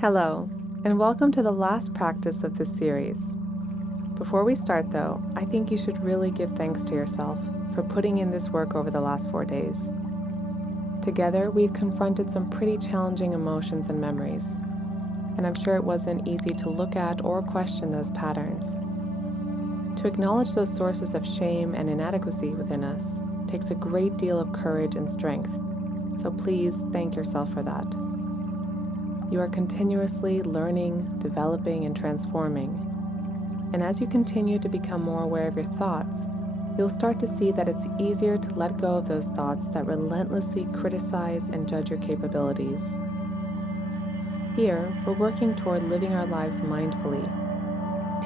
Hello, and welcome to the last practice of this series. Before we start though, I think you should really give thanks to yourself for putting in this work over the last 4 days. Together, we've confronted some pretty challenging emotions and memories, and I'm sure it wasn't easy to look at or question those patterns. To acknowledge those sources of shame and inadequacy within us takes a great deal of courage and strength, so please thank yourself for that. You are continuously learning, developing, and transforming. And as you continue to become more aware of your thoughts, you'll start to see that it's easier to let go of those thoughts that relentlessly criticize and judge your capabilities. Here, we're working toward living our lives mindfully,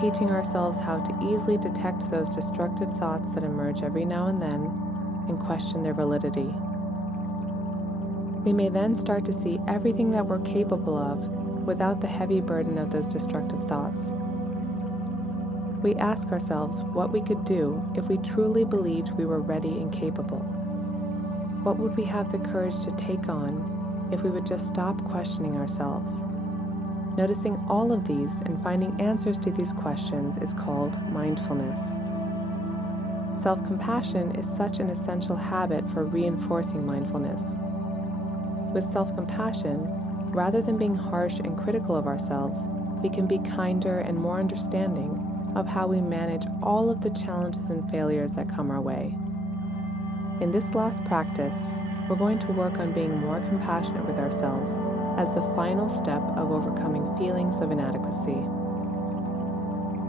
teaching ourselves how to easily detect those destructive thoughts that emerge every now and then and question their validity. We may then start to see everything that we're capable of without the heavy burden of those destructive thoughts. We ask ourselves what we could do if we truly believed we were ready and capable. What would we have the courage to take on if we would just stop questioning ourselves? Noticing all of these and finding answers to these questions is called mindfulness. Self-compassion is such an essential habit for reinforcing mindfulness. With self-compassion, rather than being harsh and critical of ourselves, we can be kinder and more understanding of how we manage all of the challenges and failures that come our way. In this last practice, we're going to work on being more compassionate with ourselves as the final step of overcoming feelings of inadequacy.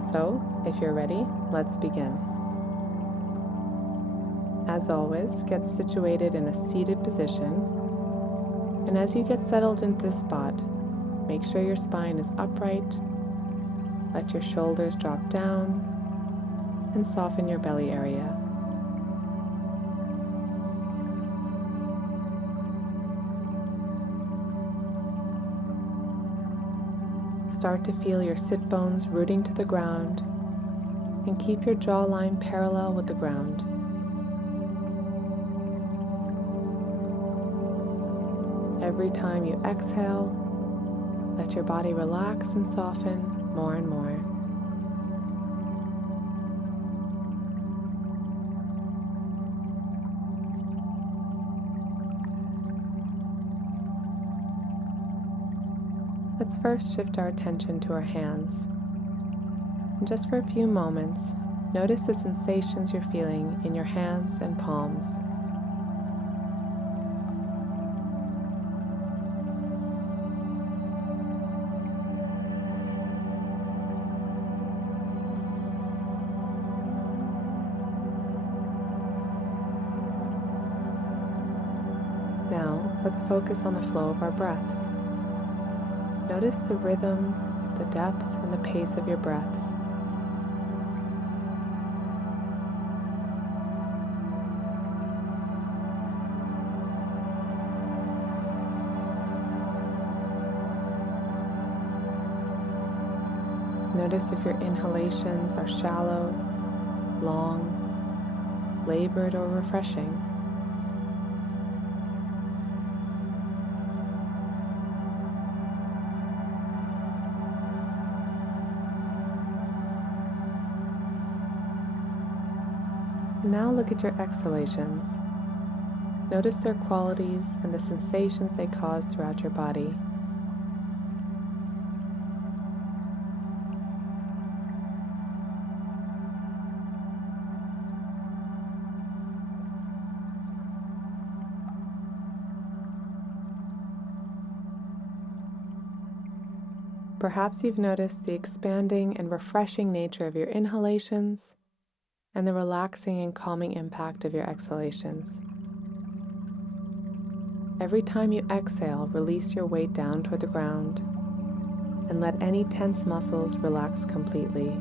So, if you're ready, let's begin. As always, get situated in a seated position. And as you get settled into this spot, make sure your spine is upright, let your shoulders drop down, and soften your belly area. Start to feel your sit bones rooting to the ground, and keep your jawline parallel with the ground. Every time you exhale, let your body relax and soften more and more. Let's first shift our attention to our hands. And just for a few moments, notice the sensations you're feeling in your hands and palms. Now, let's focus on the flow of our breaths. Notice the rhythm, the depth, and the pace of your breaths. Notice if your inhalations are shallow, long, labored, or refreshing. Now look at your exhalations. Notice their qualities and the sensations they cause throughout your body. Perhaps you've noticed the expanding and refreshing nature of your inhalations and the relaxing and calming impact of your exhalations. Every time you exhale, release your weight down toward the ground and let any tense muscles relax completely.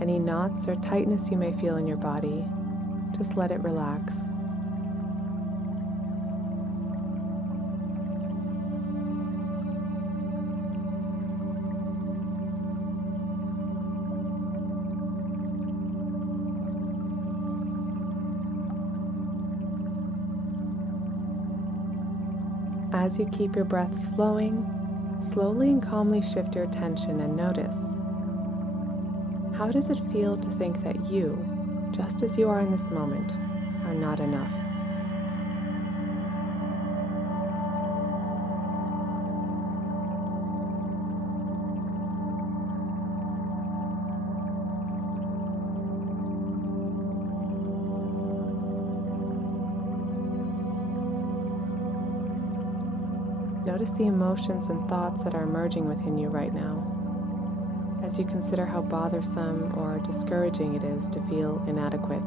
Any knots or tightness you may feel in your body, just let it relax. As you keep your breaths flowing, slowly and calmly shift your attention and notice, how does it feel to think that you, just as you are in this moment, are not enough? Notice the emotions and thoughts that are emerging within you right now, as you consider how bothersome or discouraging it is to feel inadequate.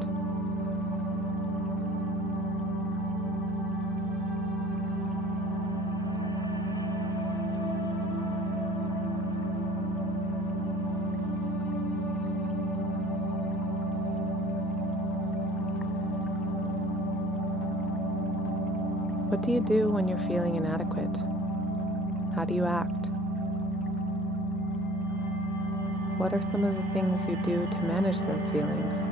What do you do when you're feeling inadequate? How do you act? What are some of the things you do to manage those feelings?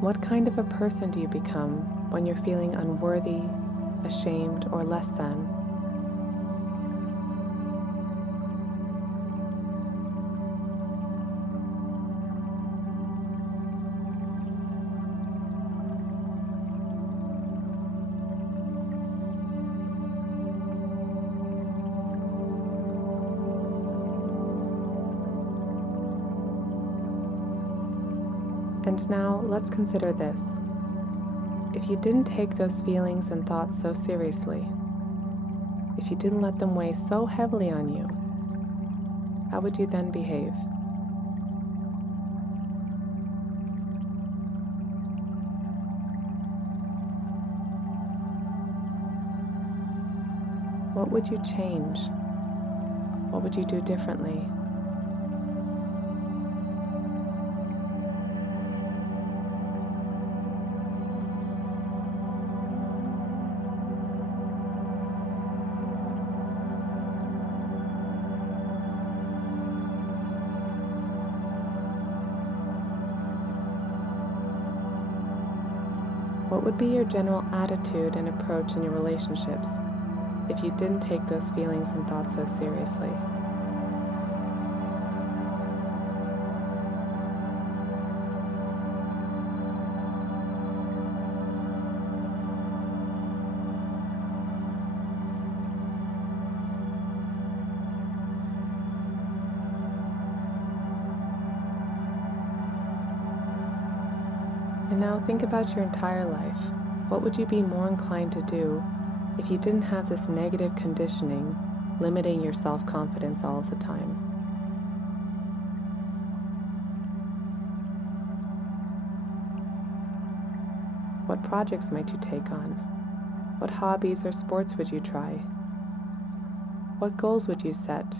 What kind of a person do you become when you're feeling unworthy, ashamed, or less than? And now let's consider this. If you didn't take those feelings and thoughts so seriously, if you didn't let them weigh so heavily on you, how would you then behave? What would you change? What would you do differently? What would be your general attitude and approach in your relationships if you didn't take those feelings and thoughts so seriously? And now think about your entire life. What would you be more inclined to do if you didn't have this negative conditioning limiting your self-confidence all of the time? What projects might you take on? What hobbies or sports would you try? What goals would you set?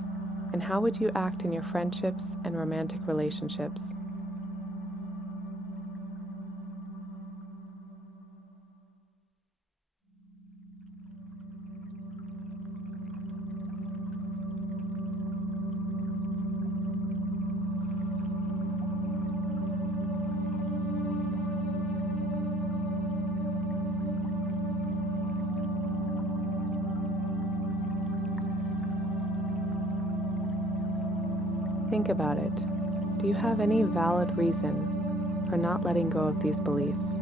And how would you act in your friendships and romantic relationships? Think about it. Do you have any valid reason for not letting go of these beliefs?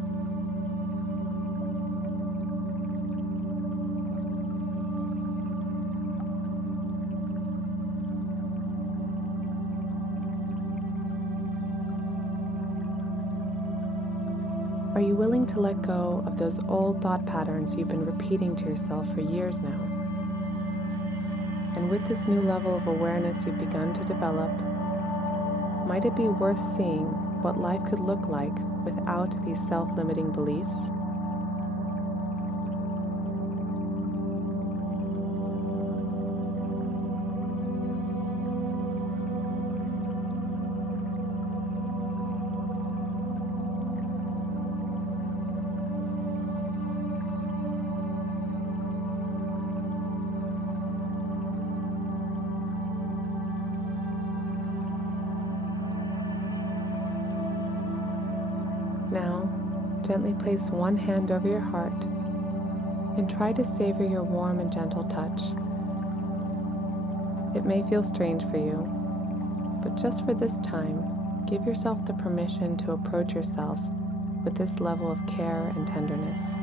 Are you willing to let go of those old thought patterns you've been repeating to yourself for years now? And with this new level of awareness you've begun to develop, might it be worth seeing what life could look like without these self-limiting beliefs? Gently place one hand over your heart and try to savor your warm and gentle touch. It may feel strange for you, but just for this time, give yourself the permission to approach yourself with this level of care and tenderness.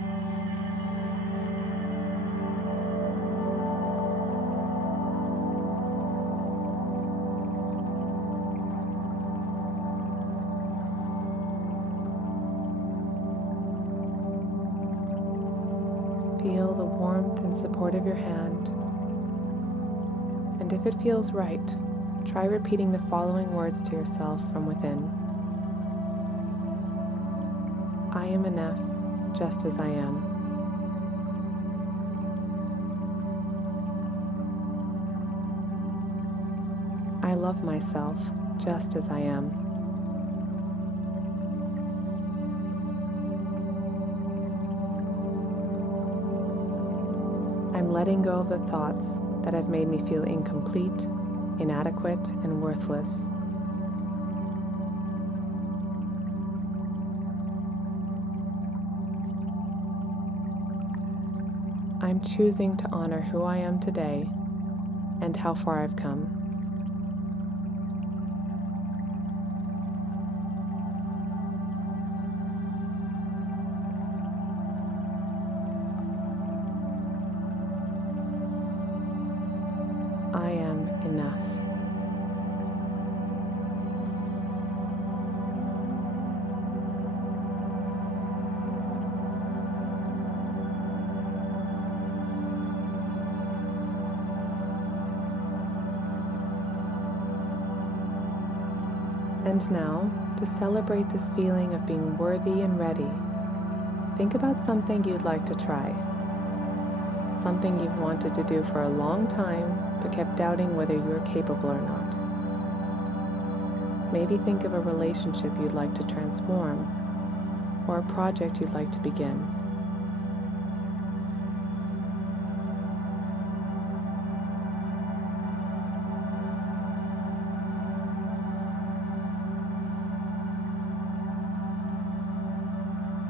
Feel the warmth and support of your hand. And if it feels right, try repeating the following words to yourself from within. I am enough just as I am. I love myself just as I am. I'm letting go of the thoughts that have made me feel incomplete, inadequate, and worthless. I'm choosing to honor who I am today and how far I've come. I am enough. And now, to celebrate this feeling of being worthy and ready, think about something you'd like to try. Something you've wanted to do for a long time, but kept doubting whether you were capable or not. Maybe think of a relationship you'd like to transform, or a project you'd like to begin.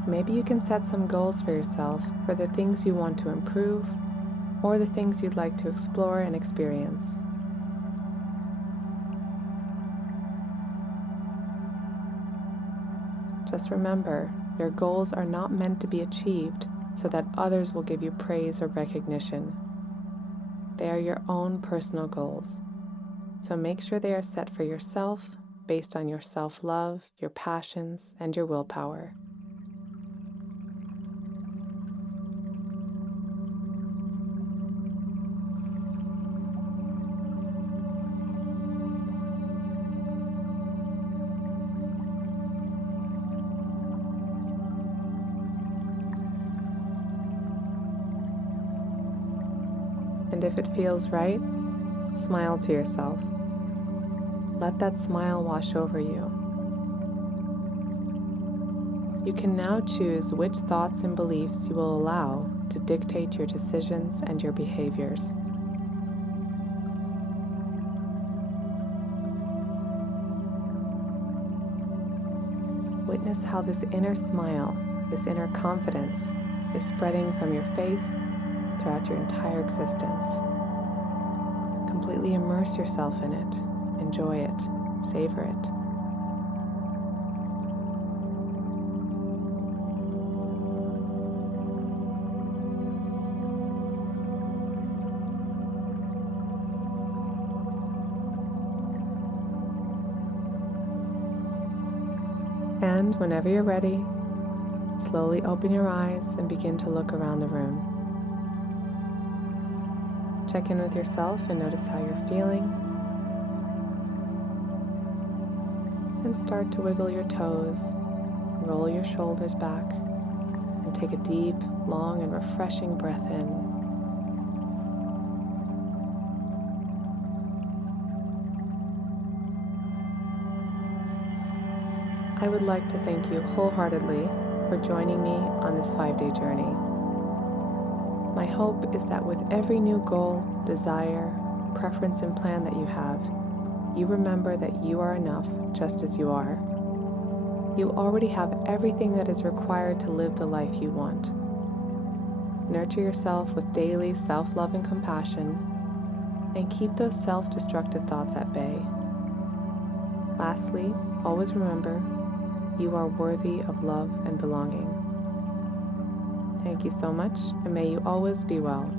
Maybe you can set some goals for yourself for the things you want to improve or the things you'd like to explore and experience. Just remember, your goals are not meant to be achieved so that others will give you praise or recognition. They are your own personal goals, so make sure they are set for yourself based on your self-love, your passions, and your willpower. And if it feels right, smile to yourself. Let that smile wash over you. You can now choose which thoughts and beliefs you will allow to dictate your decisions and your behaviors. Witness how this inner smile, this inner confidence, is spreading from your face throughout your entire existence. Completely immerse yourself in it, enjoy it, savor it. And whenever you're ready, slowly open your eyes and begin to look around the room. Check in with yourself and notice how you're feeling. And start to wiggle your toes, roll your shoulders back, and take a deep, long, and refreshing breath in. I would like to thank you wholeheartedly for joining me on this 5-day journey. My hope is that with every new goal, desire, preference, and plan that you have, you remember that you are enough just as you are. You already have everything that is required to live the life you want. Nurture yourself with daily self-love and compassion, and keep those self-destructive thoughts at bay. Lastly, always remember, you are worthy of love and belonging. Thank you so much, and may you always be well.